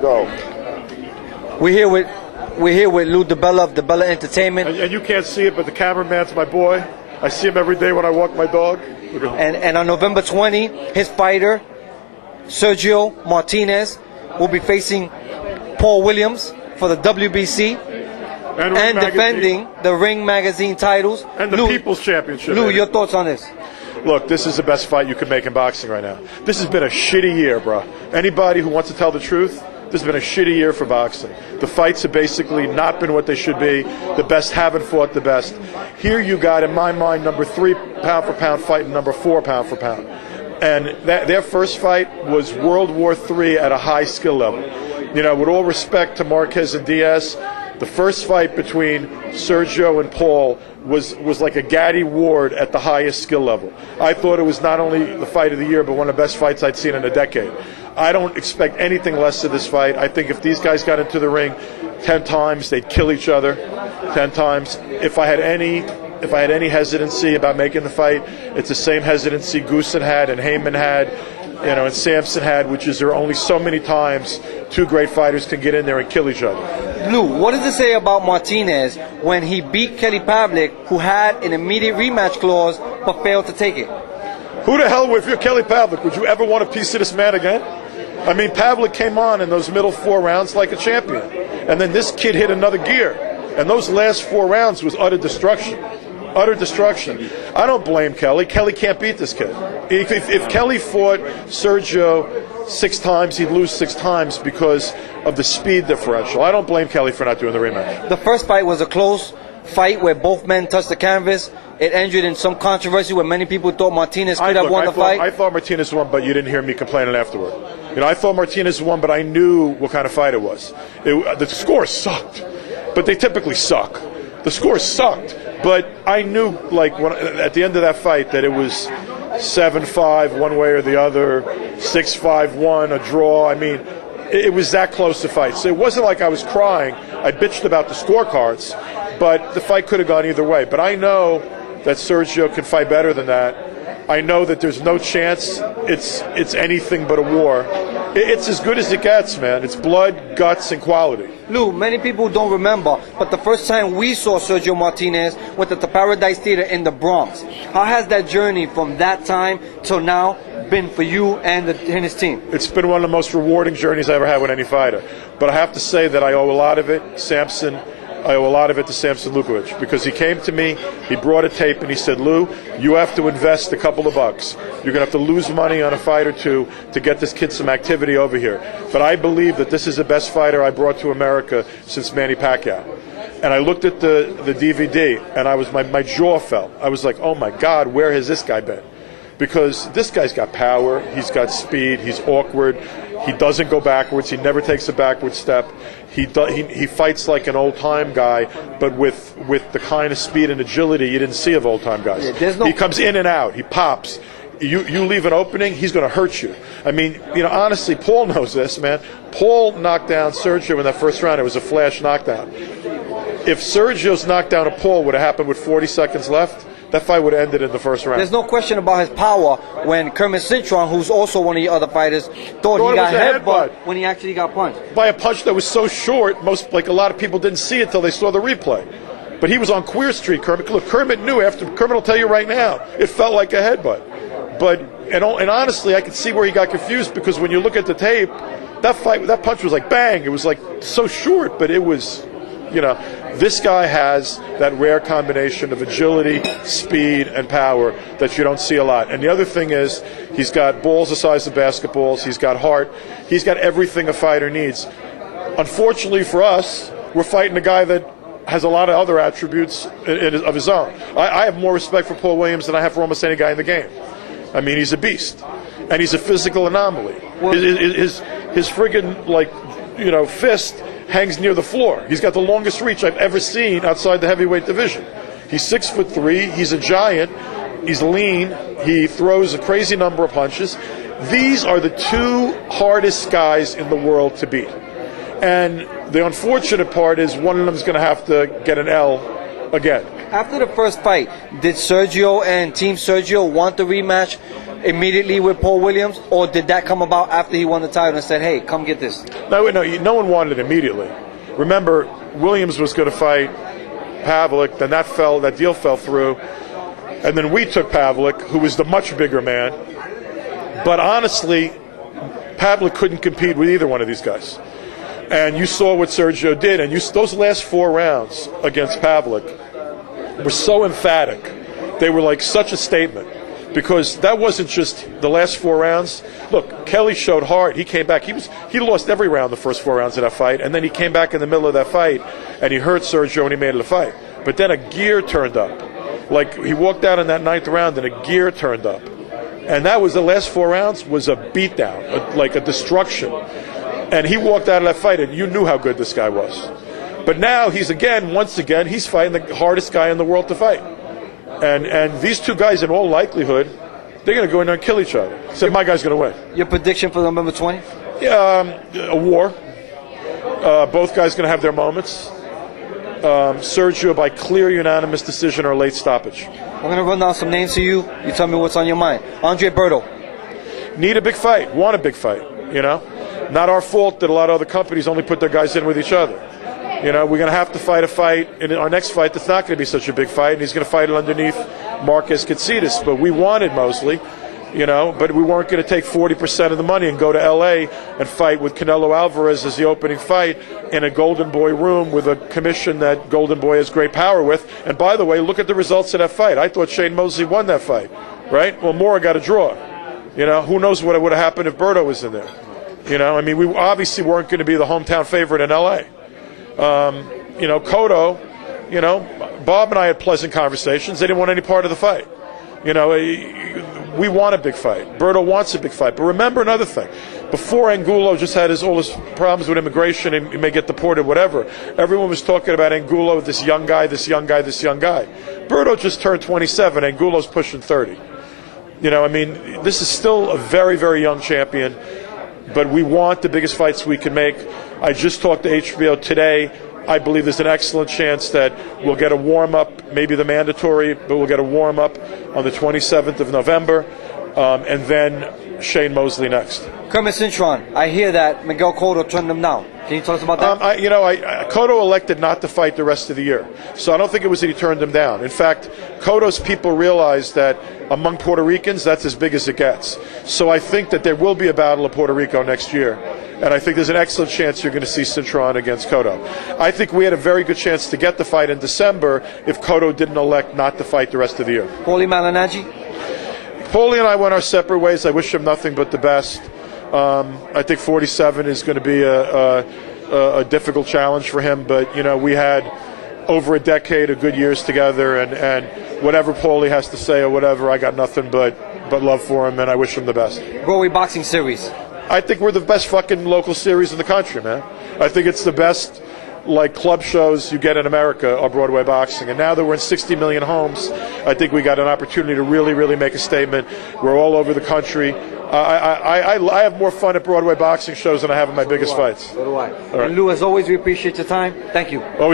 Go. We're here with Lou DiBella of DiBella Entertainment. And you can't see it, but the cameraman's my boy. I see him every day when I walk my dog. And on November 20, his fighter, Sergio Martinez, will be facing Paul Williams for the WBC and defending the Ring Magazine titles. And the People's Championship. Lou, your thoughts on this? Look, this is the best fight you can make in boxing right now. This has been a shitty year, bro. Anybody who wants to tell the truth, this has been a shitty year for boxing. The fights have basically not been what they should be. The best haven't fought the best. Here you got, in my mind, number 3 pound for pound fighting number 4 pound for pound. And their first fight was World War III at a high skill level. You know, with all respect to Marquez and Diaz, the first fight between Sergio and Paul was like a Gaddy Ward at the highest skill level. I thought it was not only the fight of the year, but one of the best fights I'd seen in a decade. I don't expect anything less of this fight. I think if these guys got into the ring 10 times, they'd kill each other 10 times. If I had any hesitancy about making the fight, it's the same hesitancy Goosen had and Heyman had, you know, and Sampson had, which is there are only so many times two great fighters can get in there and kill each other. Lou, what does it say about Martinez when he beat Kelly Pavlik, who had an immediate rematch clause but failed to take it? Who the hell, if you're Kelly Pavlik, would you ever want a piece of this man again? I mean, Pavlik came on in those middle 4 rounds like a champion. And then this kid hit another gear. And those last 4 rounds was utter destruction. Utter destruction. I don't blame Kelly. Kelly can't beat this kid. If Kelly fought Sergio 6 times, he'd lose 6 times because of the speed differential. I don't blame Kelly for not doing the rematch. The first fight was a close fight where both men touched the canvas. It ended in some controversy where many people thought Martinez could have won the fight. I thought Martinez won, but you didn't hear me complaining afterward. You know, I thought Martinez won, but I knew what kind of fight it was. The score sucked, but they typically suck. The score sucked, but I knew, like, at the end of that fight, that it was 7-5 one way or the other, 6-5-1, a draw. I mean, it was that close to fight. So it wasn't like I was crying. I bitched about the scorecards, but the fight could have gone either way. But I know that Sergio can fight better than that. I know that there's no chance it's anything but a war. It's as good as it gets, man. It's blood, guts, and quality. Lou, many people don't remember, but the first time we saw Sergio Martinez was at the Paradise Theater in the Bronx. How has that journey from that time till now been for you and his team? It's been one of the most rewarding journeys I ever had with any fighter. But I have to say that I owe a lot of it to Samson Lukovic, because he came to me, he brought a tape, and he said, Lou, you have to invest a couple of bucks. You're going to have to lose money on a fight or two to get this kid some activity over here. But I believe that this is the best fighter I brought to America since Manny Pacquiao. And I looked at the DVD, and my jaw fell. I was like, oh my God, where has this guy been? Because this guy's got power, he's got speed, he's awkward, he doesn't go backwards, he never takes a backward step. He fights like an old-time guy, but with the kind of speed and agility you didn't see of old-time guys. He comes in and out, he pops. You leave an opening, he's going to hurt you. I mean, you know, honestly, Paul knows this, man. Paul knocked down Sergio in that first round. It was a flash knockdown. If Sergio's knockdown of Paul would have happened with 40 seconds left, that fight would have ended in the first round. There's no question about his power when Kermit Cintron, who's also one of the other fighters, thought he got headbutt when he actually got punched. By a punch that was so short, a lot of people didn't see it till they saw the replay. But he was on Queer Street, Kermit. Look, Kermit knew after. Kermit will tell you right now, it felt like a headbutt. And honestly, I could see where he got confused, because when you look at the tape, that punch was like bang. It was like so short, but it was, you know, this guy has that rare combination of agility, speed, and power that you don't see a lot. And the other thing is, he's got balls the size of basketballs, he's got heart, he's got everything a fighter needs. Unfortunately for us, we're fighting a guy that has a lot of other attributes of his own. I have more respect for Paul Williams than I have for almost any guy in the game. I mean, he's a beast, and he's a physical anomaly. His friggin', like, you know, fist hangs near the floor. He's got the longest reach I've ever seen outside the heavyweight division. He's 6'3", he's a giant, he's lean, he throws a crazy number of punches. These are the 2 hardest guys in the world to beat. And the unfortunate part is one of them is going to have to get an L again. After the first fight, did Sergio and Team Sergio want the rematch? immediately with Paul Williams, or did that come about after he won the title and said, "Hey, come get this"? No one wanted it immediately. Remember, Williams was going to fight Pavlik, then that deal fell through, and then we took Pavlik, who was the much bigger man. But honestly, Pavlik couldn't compete with either one of these guys. And you saw what Sergio did, and those last 4 rounds against Pavlik were so emphatic. They were like such a statement, because that wasn't just the last 4 rounds. Look, Kelly showed heart. He came back. He lost every round the first 4 rounds of that fight, and then he came back in the middle of that fight, and he hurt Sergio, and he made it a fight. But then a gear turned up. Like, he walked out in that 9th round, and a gear turned up. And that was the last 4 rounds was a beatdown, like a destruction. And he walked out of that fight, and you knew how good this guy was. But now once again, he's fighting the hardest guy in the world to fight. And these two guys, in all likelihood, they're going to go in there and kill each other. So my guy's going to win. Your prediction for November 20? A war. Both guys going to have their moments. Sergio by clear unanimous decision or late stoppage. I'm going to run down some names to you. You tell me what's on your mind. Andre Berto. Need a big fight. Want a big fight. Not our fault that a lot of other companies only put their guys in with each other. We're going to have to fight a fight in our next fight that's not going to be such a big fight, and he's going to fight it underneath Marquez Katsidis. But we wanted Mosley, but we weren't going to take 40% of the money and go to L.A. and fight with Canelo Alvarez as the opening fight in a Golden Boy room with a commission that Golden Boy has great power with. And by the way, look at the results of that fight. I thought Shane Mosley won that fight, right? Well, Mora got a draw. Who knows what would have happened if Berto was in there. We obviously weren't going to be the hometown favorite in L.A. Cotto, Bob and I had pleasant conversations. They didn't want any part of the fight. We want a big fight. Berto wants a big fight. But remember another thing. Before Angulo just had all his problems with immigration and he may get deported, whatever, everyone was talking about Angulo, this young guy, this young guy, this young guy. Berto just turned 27. Angulo's pushing 30. This is still a very, very young champion. But we want the biggest fights we can make. I just talked to HBO today. I believe there's an excellent chance that we'll get a warm-up, maybe the mandatory, but we'll get a warm-up on the 27th of November, and then Shane Mosley next. Kermit Cintron, I hear that Miguel Cotto turned him down. Can you tell us about that? Cotto elected not to fight the rest of the year, so I don't think it was that he turned him down. In fact, Cotto's people realized that among Puerto Ricans, that's as big as it gets. So I think that there will be a battle of Puerto Rico next year, and I think there's an excellent chance you're going to see Cintron against Cotto. I think we had a very good chance to get the fight in December if Cotto didn't elect not to fight the rest of the year. Paulie Malignaggi? Paulie and I went our separate ways. I wish him nothing but the best. I think 47 is going to be a difficult challenge for him, but we had over a decade of good years together, and whatever Paulie has to say or whatever, I got nothing but love for him, and I wish him the best. Broadway Boxing Series. I think we're the best fucking local series in the country, man. I think it's the best club shows you get in America are Broadway boxing. And now that we're in 60 million homes, I think we got an opportunity to really, really make a statement. We're all over the country. I have more fun at Broadway boxing shows than I have in my biggest fights. So do I. And Lou, as always, we appreciate your time. Thank you.